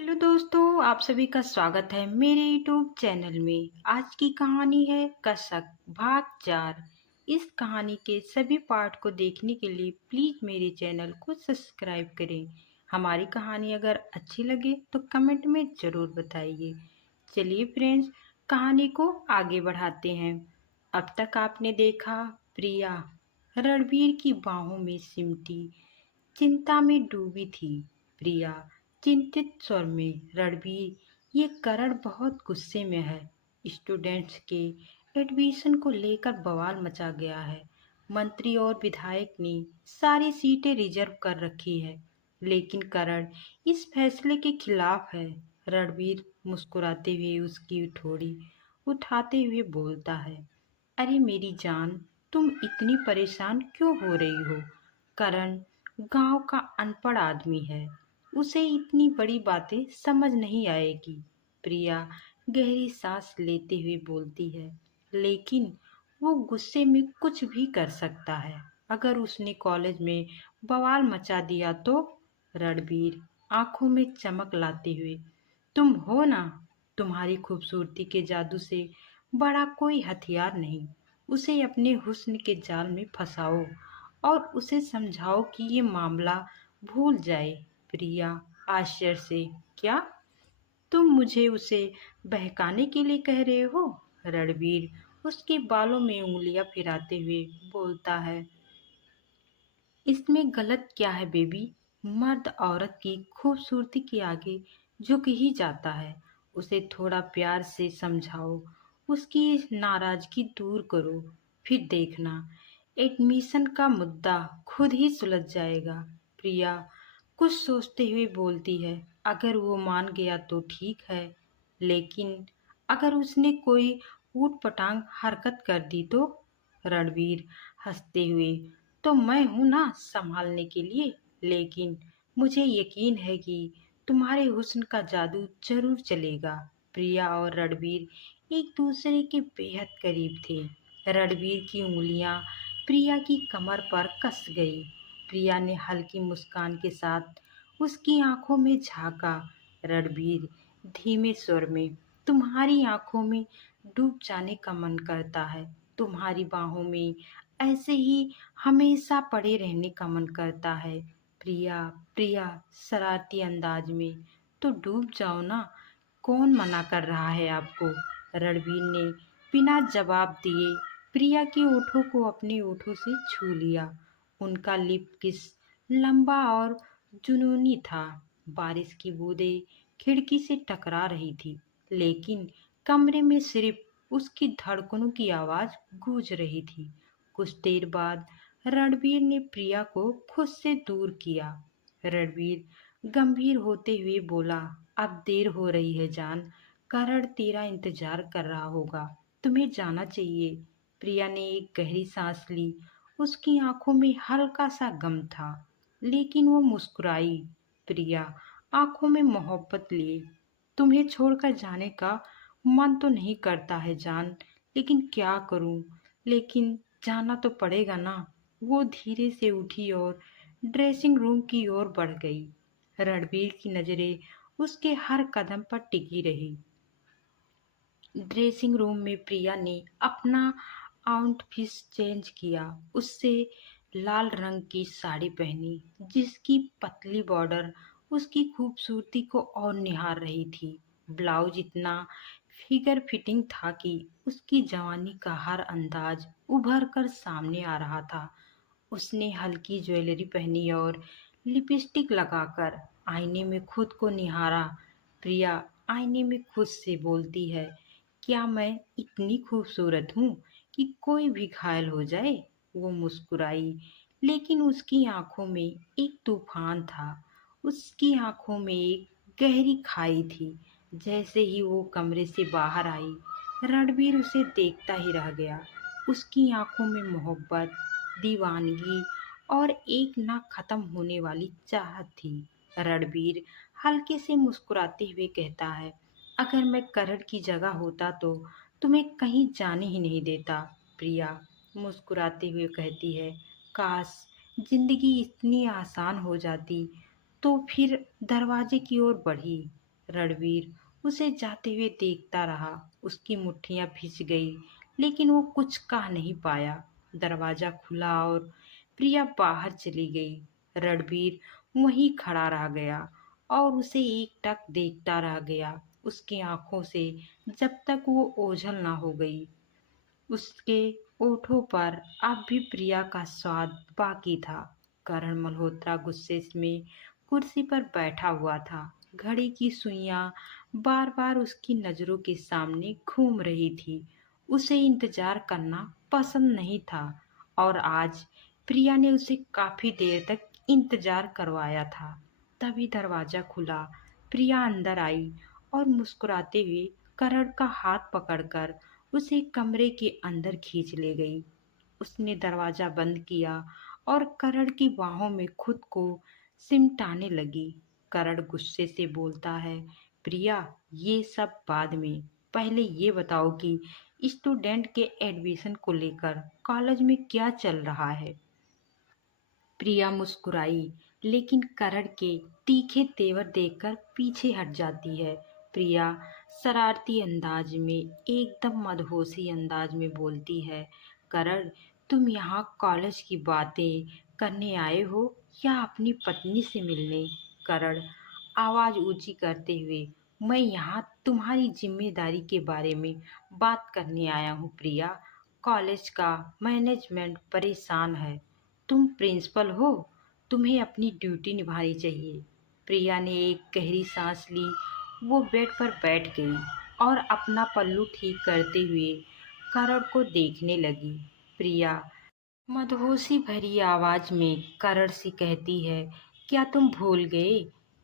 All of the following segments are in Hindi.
हेलो दोस्तों, आप सभी का स्वागत है मेरे यूट्यूब चैनल में। आज की कहानी है कसक भाग 4। इस कहानी के सभी पार्ट को देखने के लिए प्लीज़ मेरे चैनल को सब्सक्राइब करें। हमारी कहानी अगर अच्छी लगे तो कमेंट में ज़रूर बताइए। चलिए फ्रेंड्स, कहानी को आगे बढ़ाते हैं। अब तक आपने देखा प्रिया रणबीर की बाहों में सिमटी चिंता में डूबी थी। प्रिया चिंतित स्वर में, रणबीर, ये करण बहुत गुस्से में है। स्टूडेंट्स के एडमिशन को लेकर बवाल मचा गया है। मंत्री और विधायक ने सारी सीटें रिजर्व कर रखी है, लेकिन करण इस फैसले के खिलाफ है। रणबीर मुस्कुराते हुए उसकी ठोड़ी उठाते हुए बोलता है, अरे मेरी जान, तुम इतनी परेशान क्यों हो रही हो? करण गांव का अनपढ़ आदमी है, उसे इतनी बड़ी बातें समझ नहीं आएगी। प्रिया गहरी सांस लेते हुए बोलती है, लेकिन वो गुस्से में कुछ भी कर सकता है। अगर उसने कॉलेज में बवाल मचा दिया तो? रणबीर आंखों में चमक लाते हुए, तुम हो ना, तुम्हारी खूबसूरती के जादू से बड़ा कोई हथियार नहीं। उसे अपने हुस्न के जाल में फंसाओ और उसे समझाओ कि ये मामला भूल जाए। प्रिया आश्चर्य से, क्या तुम मुझे उसे बहकाने के लिए कह रहे हो? रणबीर उसके बालों में उंगलियां फिराते हुए बोलता है, इसमें गलत क्या है बेबी? मर्द औरत की खूबसूरती के आगे झुक ही जाता है। उसे थोड़ा प्यार से समझाओ, उसकी नाराजगी दूर करो, फिर देखना एडमिशन का मुद्दा खुद ही सुलझ जाएगा। प्रिया कुछ सोचते हुए बोलती है, अगर वो मान गया तो ठीक है, लेकिन अगर उसने कोई ऊट-पटांग हरकत कर दी तो? रणवीर हंसते हुए, तो मैं हूं ना संभालने के लिए, लेकिन मुझे यकीन है कि तुम्हारे हुस्न का जादू जरूर चलेगा। प्रिया और रणबीर एक दूसरे के बेहद करीब थे। रणबीर की उंगलियां प्रिया की कमर पर कस गई। प्रिया ने हल्की मुस्कान के साथ उसकी आंखों में झांका। रणबीर धीमे स्वर में, तुम्हारी आंखों में डूब जाने का मन करता है। तुम्हारी बाहों में ऐसे ही हमेशा पड़े रहने का मन करता है। प्रिया प्रिया शरारती अंदाज में, तो डूब जाओ ना, कौन मना कर रहा है आपको? रणबीर ने बिना जवाब दिए प्रिया के ओठों को अपने ओठों से छू लिया। उनका लिप किस लंबा और जुनूनी था। बारिश की बूंदें खिड़की से टकरा रही थी, लेकिन कमरे में सिर्फ उसकी धड़कनों की आवाज गूंज रही थी। कुछ देर बाद रणबीर ने प्रिया को खुद से दूर किया। रणबीर गंभीर होते हुए बोला, अब देर हो रही है जान, करण तेरा इंतजार कर रहा होगा, तुम्हें जाना चाहिए। प्रिया ने एक गहरी सांस ली। उसकी आंखों में हल्का सा गम था, लेकिन वो मुस्कुराई। प्रिया आंखों में मोहब्बत लिए, तुम्हें छोड़कर जाने का मन तो नहीं करता है जान, लेकिन क्या करूं? लेकिन जाना तो पड़ेगा ना। वो धीरे से उठी और ड्रेसिंग रूम की ओर बढ़ गई। रणबीर की नजरें उसके हर कदम पर टिकी रही। ड्रेसिंग रूम में प्रिया ने अपना आउटफिट चेंज किया। उससे लाल रंग की साड़ी पहनी, जिसकी पतली बॉर्डर उसकी खूबसूरती को और निहार रही थी। ब्लाउज इतना फिगर फिटिंग था कि उसकी जवानी का हर अंदाज उभर कर सामने आ रहा था। उसने हल्की ज्वेलरी पहनी और लिपस्टिक लगाकर आईने में खुद को निहारा। प्रिया आईने में खुद से बोलती है, क्या मैं इतनी खूबसूरत हूँ कि कोई भी घायल हो जाए? वो मुस्कुराई, लेकिन उसकी आंखों में एक तूफान था। उसकी आंखों में एक गहरी खाई थी। जैसे ही वो कमरे से बाहर आई, रणबीर उसे देखता ही रह गया। उसकी आंखों में मोहब्बत, दीवानगी और एक ना खत्म होने वाली चाहत थी। रणबीर हल्के से मुस्कुराते हुए कहता है, अगर मैं करण की जगह होता तो तुम्हें कहीं जाने ही नहीं देता। प्रिया मुस्कुराते हुए कहती है, काश जिंदगी इतनी आसान हो जाती। तो फिर दरवाजे की ओर बढ़ी। रणवीर उसे जाते हुए देखता रहा। उसकी मुट्ठियां भिज गई, लेकिन वो कुछ कह नहीं पाया। दरवाजा खुला और प्रिया बाहर चली गई। रणवीर वहीं खड़ा रह गया और उसे एकटक देखता रह गया, उसकी आंखों से, जब तक वो ओझल ना हो गई। उसके ओठों पर अब भी प्रिया का स्वाद बाकी था। करण मल्होत्रा गुस्से में कुर्सी पर बैठा हुआ था। घड़ी की सुइयां बार बार उसकी नजरों के सामने घूम रही थी। उसे इंतजार करना पसंद नहीं था और आज प्रिया ने उसे काफी देर तक इंतजार करवाया था। तभी दरवाजा खुला, प्रिया अंदर आई और मुस्कुराते हुए करण का हाथ पकड़कर उसे कमरे के अंदर खींच ले गई। उसने दरवाजा बंद किया और करण की बाहों में खुद को सिमटाने लगी। करण गुस्से से बोलता है, प्रिया, ये सब बाद में, पहले ये बताओ कि स्टूडेंट के एडमिशन को लेकर कॉलेज में क्या चल रहा है। प्रिया मुस्कुराई, लेकिन करण के तीखे तेवर देखकर पीछे हट जाती है। प्रिया शरारती अंदाज में, एकदम मदहोशी अंदाज में बोलती है, करण, तुम यहाँ कॉलेज की बातें करने आए हो या अपनी पत्नी से मिलने? करण आवाज ऊंची करते हुए, मैं यहाँ तुम्हारी जिम्मेदारी के बारे में बात करने आया हूँ प्रिया। कॉलेज का मैनेजमेंट परेशान है। तुम प्रिंसिपल हो, तुम्हें अपनी ड्यूटी निभानी चाहिए। प्रिया ने एक गहरी सांस ली। वो बेड पर बैठ गई और अपना पल्लू ठीक करते हुए करण को देखने लगी। प्रिया मदहोशी भरी आवाज में करण से कहती है, क्या तुम भूल गए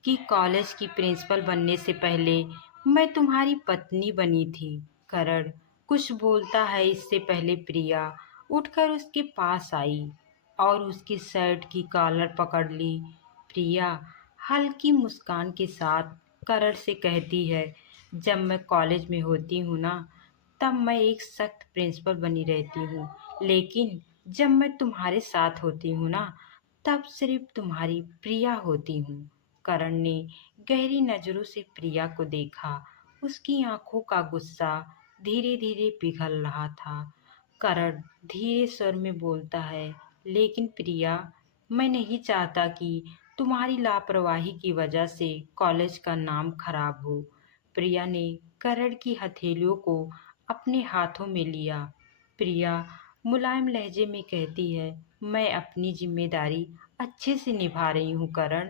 कि कॉलेज की प्रिंसिपल बनने से पहले मैं तुम्हारी पत्नी बनी थी? करण कुछ बोलता है इससे पहले प्रिया उठकर उसके पास आई और उसकी शर्ट की कॉलर पकड़ ली। प्रिया हल्की मुस्कान के साथ करण से कहती है, जब मैं कॉलेज में होती हूँ ना, तब मैं एक सख्त प्रिंसिपल बनी रहती हूँ, लेकिन जब मैं तुम्हारे साथ होती हूँ ना, तब सिर्फ तुम्हारी प्रिया होती हूँ। करण ने गहरी नजरों से प्रिया को देखा। उसकी आंखों का गुस्सा धीरे धीरे पिघल रहा था। करण धीरे स्वर में बोलता है, लेकिन प्रिया, मैं नहीं चाहता कि तुम्हारी लापरवाही की वजह से कॉलेज का नाम खराब हो। प्रिया ने करण की हथेलियों को अपने हाथों में लिया। प्रिया मुलायम लहजे में कहती है, मैं अपनी जिम्मेदारी अच्छे से निभा रही हूँ करण।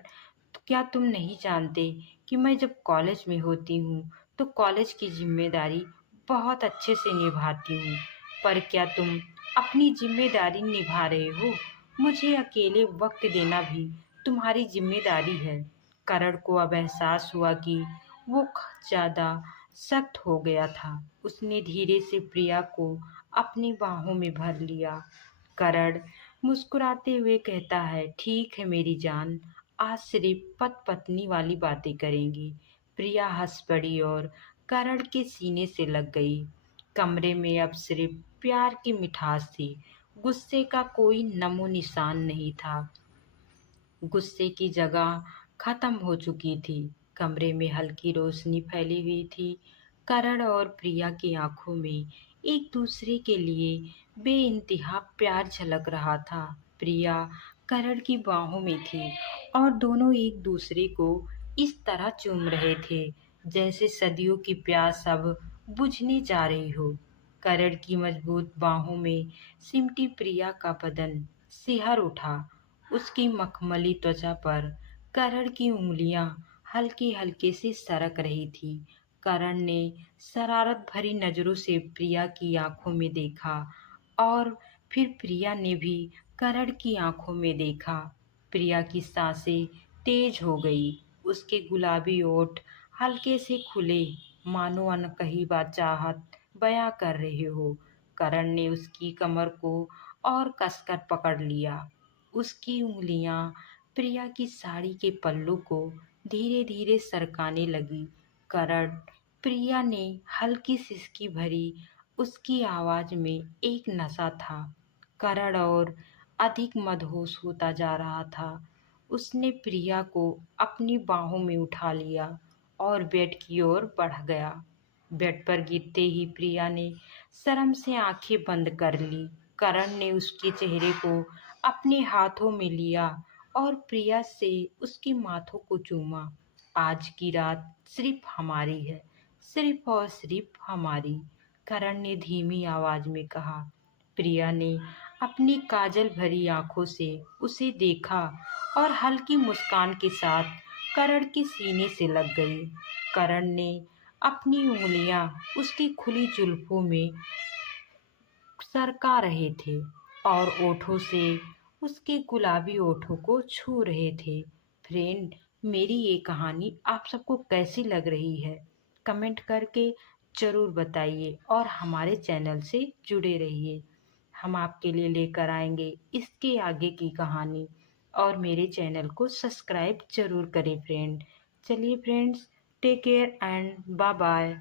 तो क्या तुम नहीं जानते कि मैं जब कॉलेज में होती हूँ तो कॉलेज की जिम्मेदारी बहुत अच्छे से निभाती हूँ। पर क्या तुम अपनी जिम्मेदारी निभा रहे हो? मुझे अकेले वक्त देना भी तुम्हारी जिम्मेदारी है। करण को अब एहसास हुआ कि वो ज़्यादा सख्त हो गया था। उसने धीरे से प्रिया को अपनी बाहों में भर लिया। करण मुस्कुराते हुए कहता है, ठीक है मेरी जान, आज सिर्फ पत पत्नी वाली बातें करेंगी। प्रिया हंस पड़ी और करण के सीने से लग गई। कमरे में अब सिर्फ प्यार की मिठास थी। गुस्से का कोई नमो निशान नहीं था। गुस्से की जगह खत्म हो चुकी थी। कमरे में हल्की रोशनी फैली हुई थी। करण और प्रिया की आंखों में एक दूसरे के लिए बेइंतहा प्यार झलक रहा था। प्रिया करण की बाहों में थी और दोनों एक दूसरे को इस तरह चूम रहे थे जैसे सदियों की प्यास अब बुझने जा रही हो। करण की मजबूत बाहों में सिमटी प्रिया का बदन सिहर उठा। उसकी मखमली त्वचा पर करण की उंगलियां हल्के हल्के से सरक रही थी। करण ने शरारत भरी नजरों से प्रिया की आंखों में देखा और फिर प्रिया ने भी करण की आंखों में देखा। प्रिया की सांसें तेज हो गई। उसके गुलाबी ओठ हल्के से खुले, मानो अनकही बात चाहत बयां कर रहे हो। करण ने उसकी कमर को और कसकर पकड़ लिया। उसकी उंगलियां प्रिया की साड़ी के पल्लू को धीरे धीरे सरकाने लगी। करण, प्रिया ने हल्की सिसकी भरी। उसकी आवाज में एक नशा था। करण और अधिक मदहोश होता जा रहा था। उसने प्रिया को अपनी बाहों में उठा लिया और बेड की ओर बढ़ गया। बेड पर गिरते ही प्रिया ने शर्म से आंखें बंद कर ली। करण ने उसके चेहरे को अपने हाथों में लिया और प्रिया से उसके माथों को चूमा। आज की रात सिर्फ हमारी है, सिर्फ और सिर्फ हमारी, करण ने धीमी आवाज में कहा। प्रिया ने अपनी काजल भरी आंखों से उसे देखा और हल्की मुस्कान के साथ करण के सीने से लग गई। करण ने अपनी उंगलियां उसकी खुली जुल्फों में सरका रहे थे और ओठों से उसके गुलाबी ओठों को छू रहे थे। फ्रेंड, मेरी ये कहानी आप सबको कैसी लग रही है? कमेंट करके ज़रूर बताइए और हमारे चैनल से जुड़े रहिए। हम आपके लिए लेकर आएंगे इसके आगे की कहानी। और मेरे चैनल को सब्सक्राइब ज़रूर करें फ्रेंड। चलिए friends, take care and bye bye.